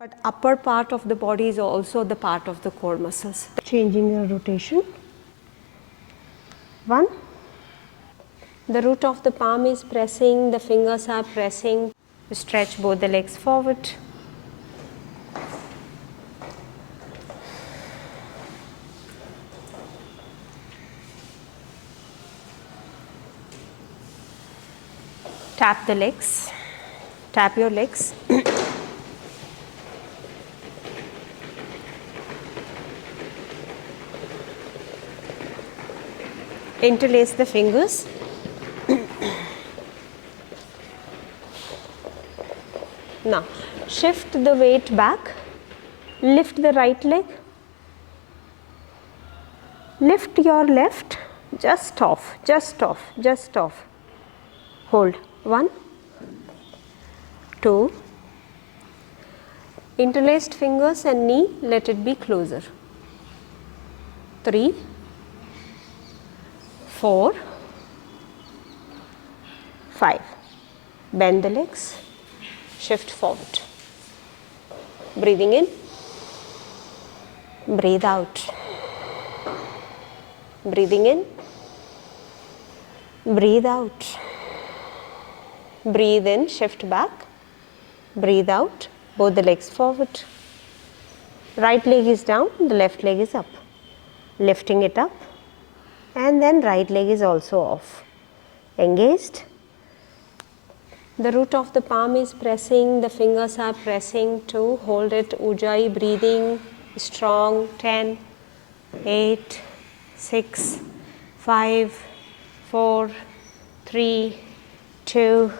But upper part of the body is also the part of the core muscles. Changing your rotation. 1. The root of the palm is pressing, the fingers are pressing. Stretch both the legs forward. Tap the legs, tap your legs. Interlace the fingers. Now, shift the weight back, lift the right leg, lift your left, just off, just off, just off. Hold. 1, 2, interlaced fingers and knee, let it be closer. 3, 4, 5. Bend the legs, shift forward. Breathing in, breathe out. Breathing in, breathe out. Breathe in, shift back, breathe out, both the legs forward. Right leg is down, the left leg is up. Lifting it up, and then right leg is also off. Engaged. The root of the palm is pressing, the fingers are pressing. 2, hold it, Ujjayi, breathing, strong. 10, 8, 6, 5, 4, 3, 2,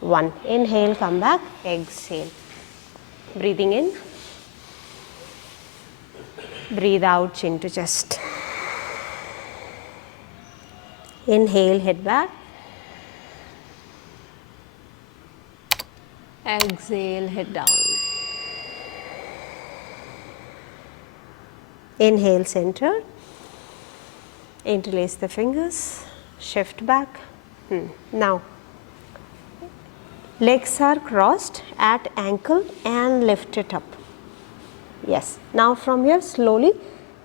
1. Inhale, come back, exhale. Breathing in, breathe out, chin to chest. Inhale, head back. Exhale, head down. Inhale, center. Interlace the fingers, shift back. Now, legs are crossed at ankle and lift it up. Yes. Now from here slowly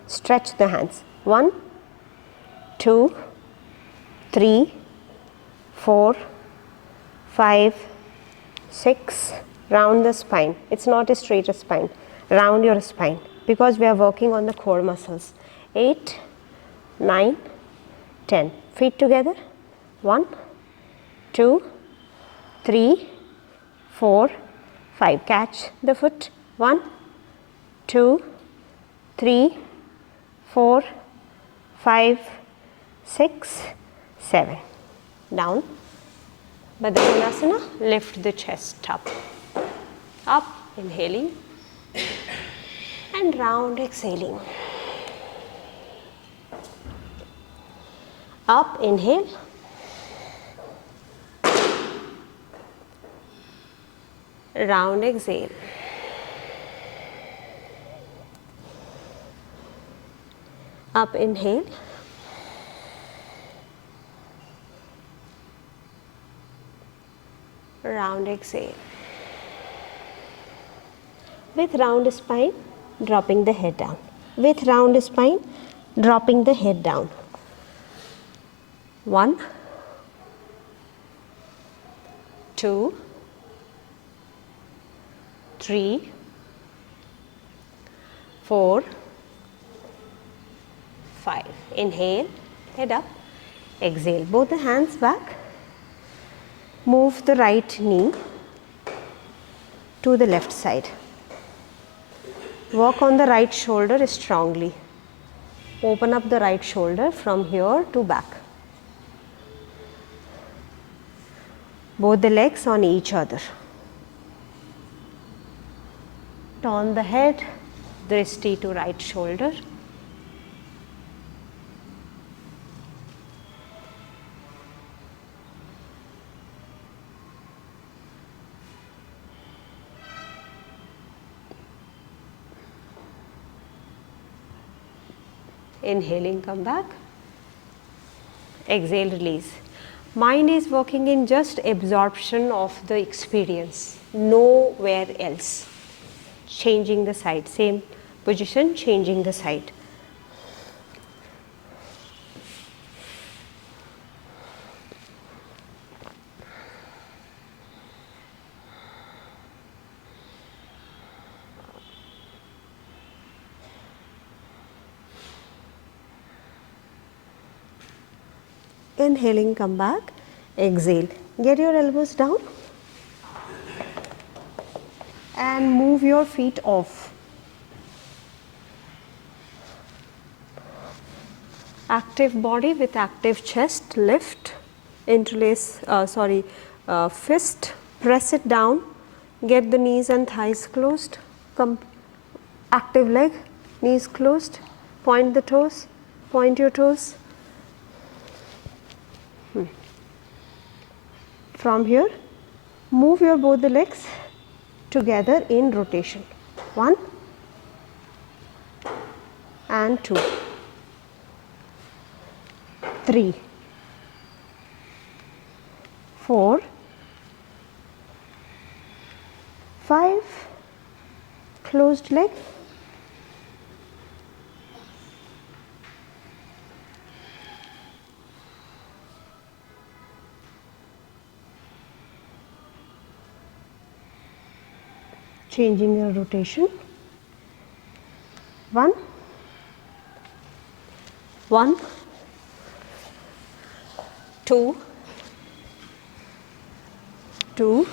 stretch the hands. 1, 2, 3, 4, 5, 6. Round the spine. It's not a straight spine. Round your spine because we are working on the core muscles. 8, 9, 10. Feet together. 1, 2, 3, 4, 5. Catch the foot. 1, 2, 3, 4, 5, 6, 7. Down. Badrasana. Lift the chest up. Up. Inhaling. And round. Exhaling. Up. Inhale. Round, exhale. Up, inhale. Round, exhale. With round spine, dropping the head down. With round spine, dropping the head down. 1, 2, 3, 4, 5. Inhale, head up, exhale. Both the hands back. Move the right knee to the left side. Work on the right shoulder strongly. Open up the right shoulder from here to back. Both the legs on each other. Turn the head, drishti to right shoulder. Inhaling, come back. Exhale, release. Mind is working in just absorption of the experience, nowhere else. changing the side, same position, changing the side. Inhaling, come back, exhale. Get your elbows down and move your feet off. Active body with active chest, lift, interlace, fist, press it down, get the knees and thighs closed, active leg, knees closed, point the toes, point your toes. From here, move your both the legs together in rotation. 1 and 2, 3, 4, 5, closed leg, 1, 1, 2, 2,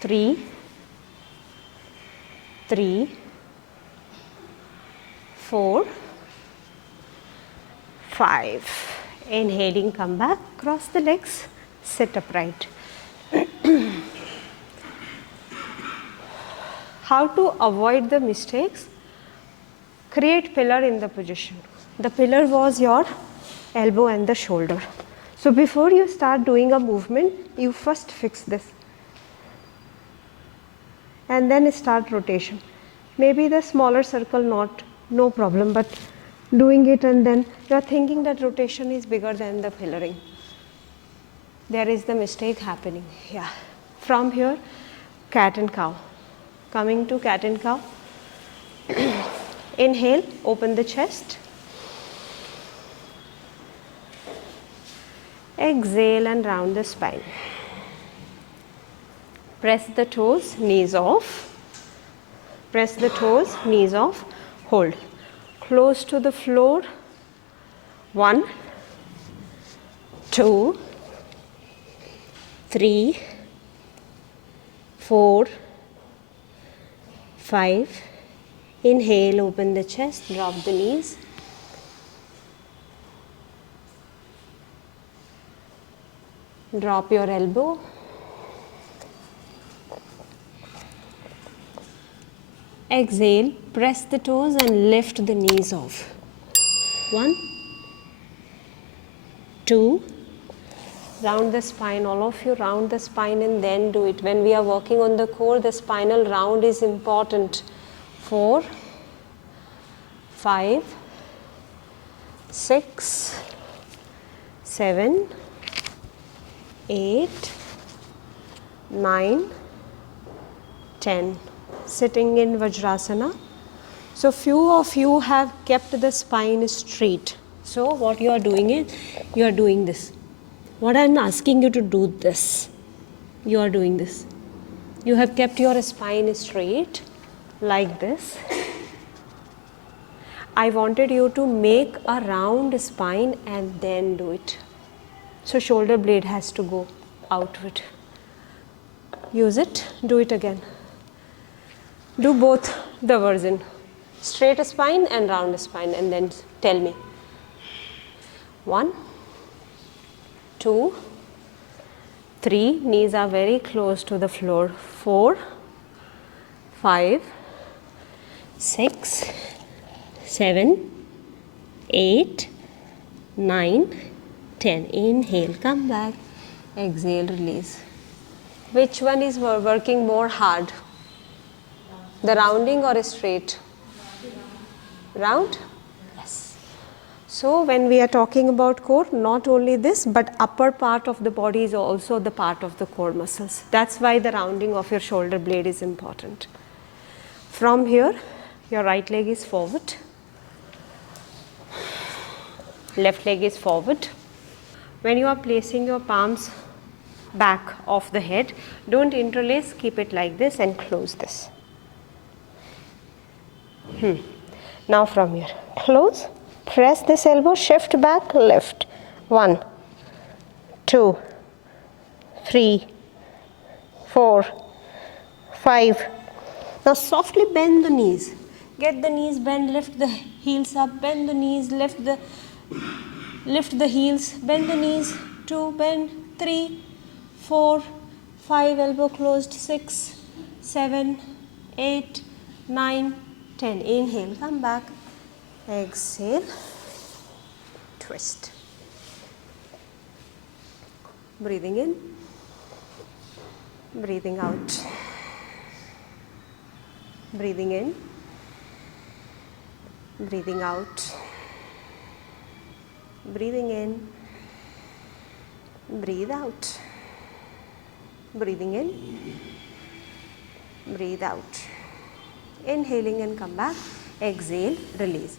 3, 3, 4, 5. Inhaling, come back, cross the legs, sit upright. How to avoid the mistakes? Create pillar in the position. The pillar was your elbow and the shoulder. So before you start doing a movement, you first fix this and then start rotation. Maybe the smaller circle, no problem, but doing it and then you are thinking that rotation is bigger than the pillaring. There is the mistake happening. Yeah. From here, cat and cow. Coming to cat and cow. Inhale, open the chest. Exhale and round the spine. Press the toes, knees off. Press the toes, knees off. Hold. Close to the floor. 1, 2, 3, 4, 5. Inhale, open the chest, drop the knees. Drop your elbow. Exhale, press the toes and lift the knees off. 1, 2. Round the spine, all of you round the spine and then do it. When we are working on the core, the spinal round is important. 4, 5, 6, 7, 8, 9, 10. Sitting in Vajrasana. So few of you have kept the spine straight. So what you are doing is, you are doing this. What I am asking you to do this. You are doing this. You have kept your spine straight like this. I wanted you to make a round spine and then do it. So shoulder blade has to go outward. Use it, do it again. Do both the version. Straight spine and round spine and then tell me. 1, 2, 3, knees are very close to the floor. 4, 5, 6, 7, 8, 9, 10. Inhale, come back. Exhale, release. Which one is working more hard? The rounding or straight? Round? Yes. So, when we are talking about core, not only this, but upper part of the body is also the part of the core muscles. That is why the rounding of your shoulder blade is important. From here, your right leg is forward, left leg is forward. When you are placing your palms back of the head, do not interlace, keep it like this and close this. Now from here, close, press this elbow, shift back, lift. 1, 2, 3, 4, 5. Now softly bend the knees. Get the knees bent, lift the heels up, bend the knees, lift the heels, bend the knees, 2, bend, 3, 4, 5, elbow closed, 6, 7, 8, 9, 10. Inhale, come back, exhale, twist. Breathing in, breathing out. Breathing in, breathing out. Breathing in, breathe out. Breathing in, breathe out. Inhaling and come back, exhale, release.